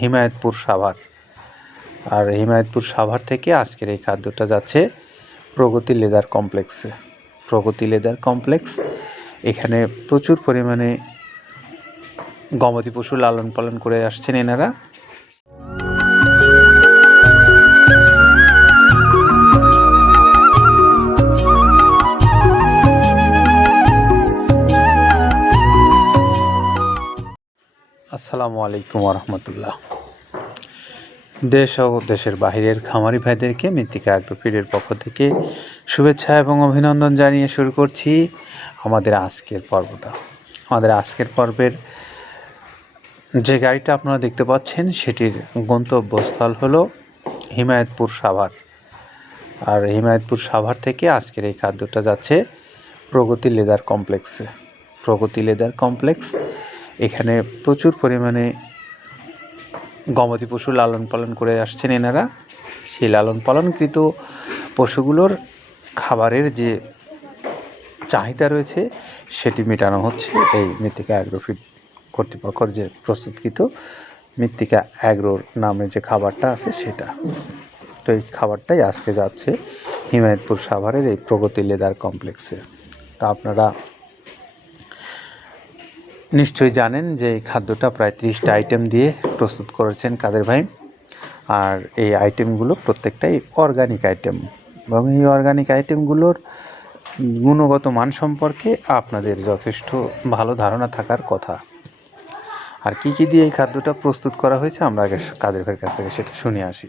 হিমায়তপুর সাভার। আর হিমায়তপুর সাভার থেকে আজকের এই খাদ্যটা যাচ্ছে প্রগতি লেদার কমপ্লেক্সে। প্রগতি লেদার কমপ্লেক্স, এখানে প্রচুর পরিমাণে গমতি পশু লালন পালন করে আসছেন এনারা। আলাইকুম রহমতুল্লাহ দেশ ও দেশের বাহিরের খামারি ভাইদেরকে মৃত্তিকা অ্যাগ্রোফিডের পক্ষ থেকে শুভেচ্ছা এবং অভিনন্দন জানিয়ে শুরু করছি আমাদের আজকের পর্বটা। আমাদের আজকের পর্বের যে গাড়িটা আপনারা দেখতে পাচ্ছেন, সেটির গন্তব্যস্থল হলো হিমায়তপুর সাভার। আর হিমায়তপুর সাভার থেকে আজকের এই খাদ্যটা যাচ্ছে প্রগতি লেদার কমপ্লেক্সে। প্রগতি লেদার কমপ্লেক্স এখানে প্রচুর পরিমাণে গবাদি পশু লালন পালন করে আসছেন এনারা। সেই লালন পালনকৃত পশুগুলোর খাবারের যে চাহিদা রয়েছে, সেটি মেটানো হচ্ছে এই মৃত্তিকা অ্যাগ্রোফিড কর্তৃপক্ষের যে প্রস্তুতকৃত মৃত্তিকা অ্যাগ্রোর নামে যে খাবারটা আছে সেটা। তো এই খাবারটাই আজকে যাচ্ছে হিমায়তপুর সাভারের এই প্রগতি লেদার কমপ্লেক্সে। তা আপনারা নিশ্চয়ই জানেন যে এই খাদ্যটা প্রায় ত্রিশটা আইটেম দিয়ে প্রস্তুত করেছেন কাদের ভাই। আর এই আইটেমগুলো প্রত্যেকটাই অর্গানিক আইটেম এবং এই অর্গানিক আইটেমগুলোর গুণগত মান সম্পর্কে আপনাদের যথেষ্ট ভালো ধারণা থাকার কথা। আর কি কি দিয়ে এই খাদ্যটা প্রস্তুত করা হয়েছে আমরা আগে কাদের ভাইয়ের কাছ থেকে সেটা শুনে আসি।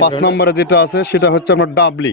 পাঁচ নম্বরে যেটা আছে সেটা হচ্ছে আপনার ডাবলি।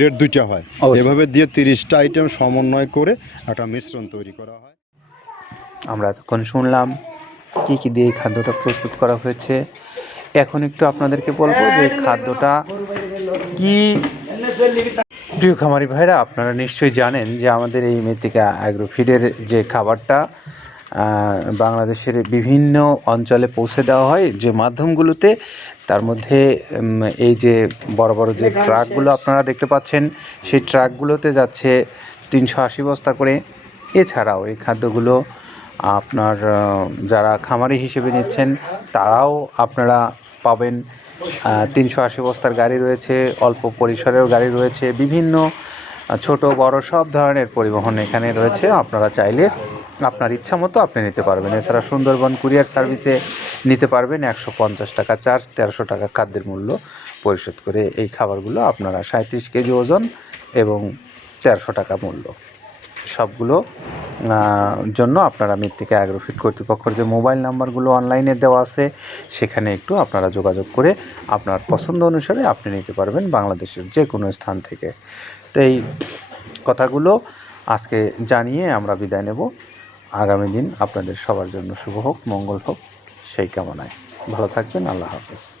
গ্রেড দুইটা হয়। এভাবে দিয়ে তিরিশটা আইটেম সমন্বয় করে একটা মিশ্রণ তৈরি করা হয়। আমরা এতক্ষণ শুনলাম কি কি দিয়ে খাদ্যটা প্রস্তুত করা হয়েছে। এখন একটু আপনাদেরকে বলব যে খাদ্যটা কি প্রিয় খামারি ভাইরা আপনারা নিশ্চয়ই জানেন যে আমাদের এই মেথিকা অ্যাগ্রোফিডের যে খাবারটা বাংলাদেশের বিভিন্ন অঞ্চলে পৌঁছে দেওয়া হয়। যে মাধ্যমগুলোতে তার মধ্যে এই যে বড় বড় যে ট্রাকগুলো আপনারা দেখতে পাচ্ছেন, সেই ট্রাকগুলোতে যাচ্ছে তিনশো আশি বস্তা করে। এছাড়াও এই খাদ্যগুলো আপনার যারা খামারি হিসেবে নিচ্ছেন, তারাও আপনারা পাবেন। তিনশো আশি বস্তার গাড়ি রয়েছে, অল্প পরিসরেও গাড়ি রয়েছে। বিভিন্ন ছোট, বড় সব ধরনের পরিবহন এখানে রয়েছে। আপনারা চাইলে আপনার ইচ্ছা মতো আপনি নিতে পারবেন। এছাড়া সুন্দরবন কুরিয়ার সার্ভিসে নিতে পারবেন একশো পঞ্চাশ টাকা চার্জ, তেরোশো টাকা খাদ্যের মূল্য পরিশোধ করে এই খাবারগুলো আপনারা সাঁত্রিশ কেজি ওজন এবং চারশো টাকা মূল্য। সবগুলো জন্য আপনারা মৃত্তিকা অ্যাগ্রোফিট কর্তৃপক্ষের যে মোবাইল নাম্বারগুলো অনলাইনে দেওয়া আছে, সেখানে একটু আপনারা যোগাযোগ করে আপনার পছন্দ অনুসারে আপনি নিতে পারবেন বাংলাদেশের যে কোনো স্থান থেকে। তো এই কথাগুলো আজকে জানিয়ে আমরা বিদায় নেব। আগামী দিন আপনাদের সবার জন্য শুভ হোক, মঙ্গল হোক, সেই কামনায়। ভালো থাকবেন, আল্লাহ হাফেজ।